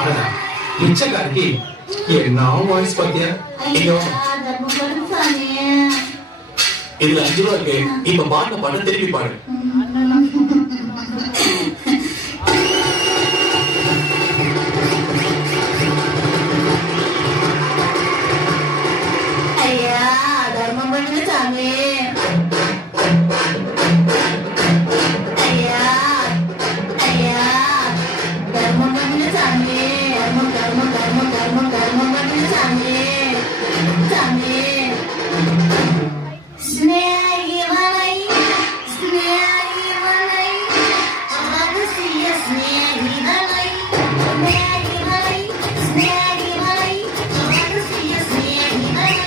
அடடா, பிச்சைக்காரிக்கு என்ன வாய்ஸ் பாத்தியா? இங்க வா. இதுல 5 ரூபா இருக்கு. இப்ப பாடின பாட்டு திருப்பி பாடு. ஐயா தர்மம் பண்ணுங்க சாமி. ஐயா ஐயா தர்மம் பண்ணுங்க சாமி. தர்மம் தர்மம் தர்மம் தர்மம் தர்மம் பண்ணுங்க சாமி. சாமி ஸ்நேகிவனை ஸ்நேகிவனை ரகசிய ஸ்நேகிதனை ஸ்நேகிவனை ஸ்நேகிவனை ரகசிய ஸ்நேகிதனை.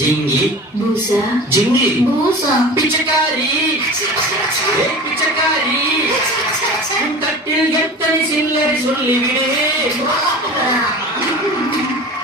జింగి பூசா జింగి பூசா பிச்சைக்காரி பிச்சைக்காரி உன் தட்டில் எத்தனை சில்லறை சொல்லிவிடு.